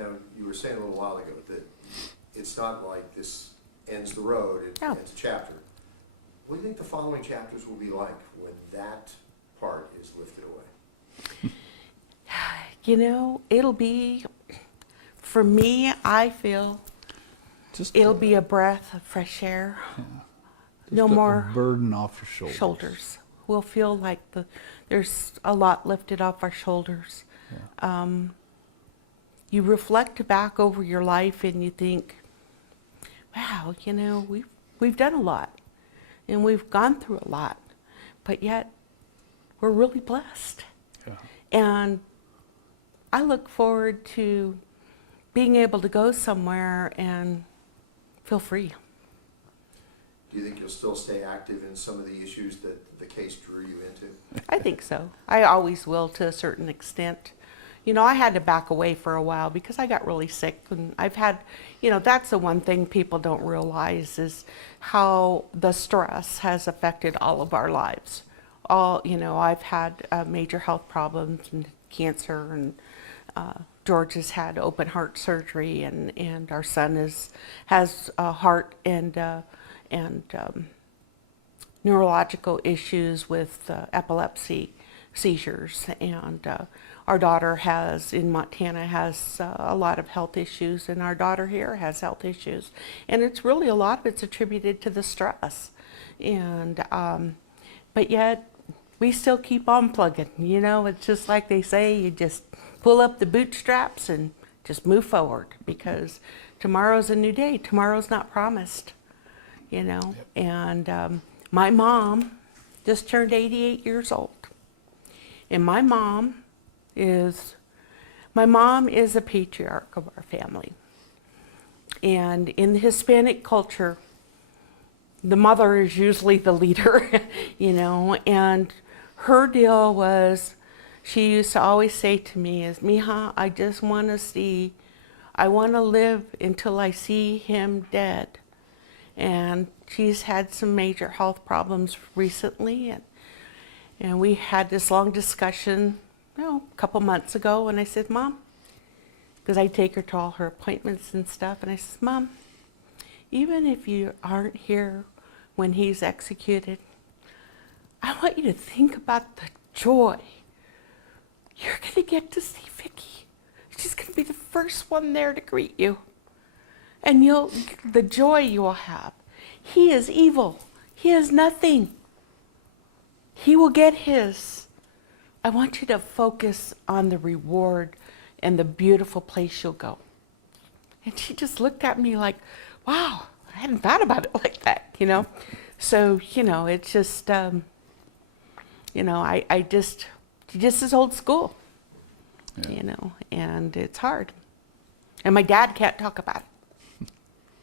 Now, you were saying a little while ago that it's not like this ends the road, it No. ends a chapter. What do you think the following chapters will be like when that part is lifted away? You know, it'll be, for me, I feel it'll be a breath of fresh air. No more burden off your shoulders. We'll feel like there's a lot lifted off our shoulders. Yeah. You reflect back over your life and you think, wow, you know, we've done a lot and we've gone through a lot, but yet we're really blessed. Yeah. And I look forward to being able to go somewhere and feel free. Do you think you'll still stay active in some of the issues that the case drew you into? I think so. I always will to a certain extent. You know, I had to back away for a while because I got really sick, and I've had, you know, that's the one thing people don't realize is how the stress has affected all of our lives. You know, I've had major health problems and cancer, and George has had open heart surgery, and our son has heart and neurological issues with epilepsy, seizures, and our daughter in Montana has a lot of health issues, and our daughter here has health issues, and it's really a lot of it's attributed to the stress, and but yet we still keep on plugging. You know, it's just like they say, you just pull up the bootstraps and just move forward, because tomorrow's a new day. Tomorrow's not promised, you know. And my mom just turned 88 years old, and my mom is a patriarch of our family. And in the Hispanic culture, the mother is usually the leader, you know, and her deal was, she used to always say to me is, Mija, I want to live until I see him dead. And she's had some major health problems recently, and we had this long discussion, you know, a couple months ago, and I said, Mom, because I take her to all her appointments and stuff, and I said, Mom, even if you aren't here when he's executed, I want you to think about the joy. You're going to get to see Vicki. She's going to be the first one there to greet you. And the joy you will have. He is evil. He is nothing. He will get his. I want you to focus on the reward and the beautiful place you'll go. And she just looked at me like, wow, I hadn't thought about it like that, you know? So, you know, it's just, you know, she just is old school, yeah. You know, and it's hard. And my dad can't talk about it.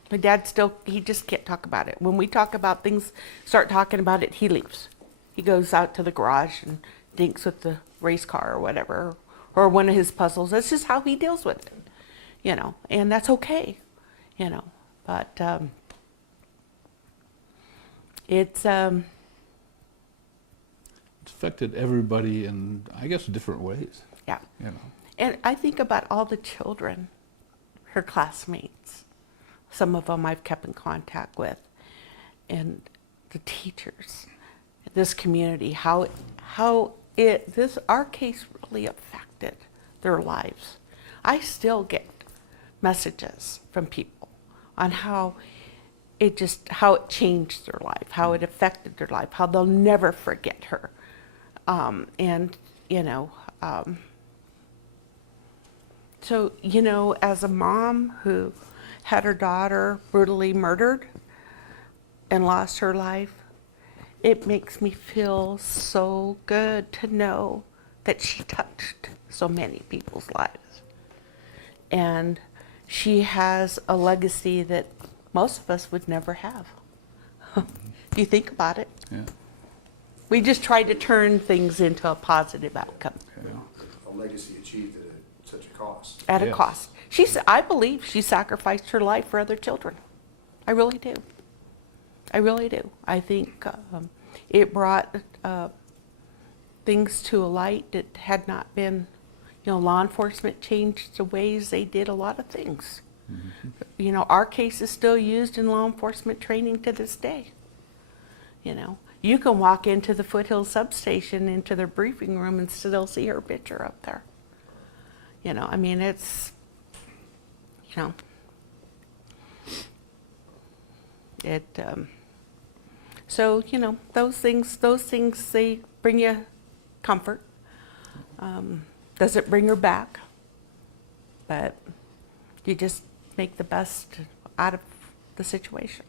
My dad he just can't talk about it. When we talk about things, start talking about it, he leaves. He goes out to the garage and dinks with the race car or whatever, or one of his puzzles. That's just how he deals with it, you know, and that's okay, you know, but it's affected everybody in, I guess, different ways. Yeah. You know. And I think about all the children, her classmates. Some of them I've kept in contact with, and the teachers, this community, how our case really affected their lives. I still get messages from people on how it changed their life, how it affected their life, how they'll never forget her. And, you know, so, you know, as a mom who had her daughter brutally murdered and lost her life, it makes me feel so good to know that she touched so many people's lives. And she has a legacy that most of us would never have. If you think about it. Yeah. We just try to turn things into a positive outcome. Yeah. A legacy achieved at such a cost. At a Yes. cost. I believe she sacrificed her life for other children. I really do. I really do. I think it brought things to a light that had not been, law enforcement changed the ways they did a lot of things. Our case is still used in law enforcement training to this day. You can walk into the Foothills substation, into their briefing room, and still see her picture up there. I mean, it's, so, those things, they bring you comfort. Does it bring her back? But you just make the best out of the situation.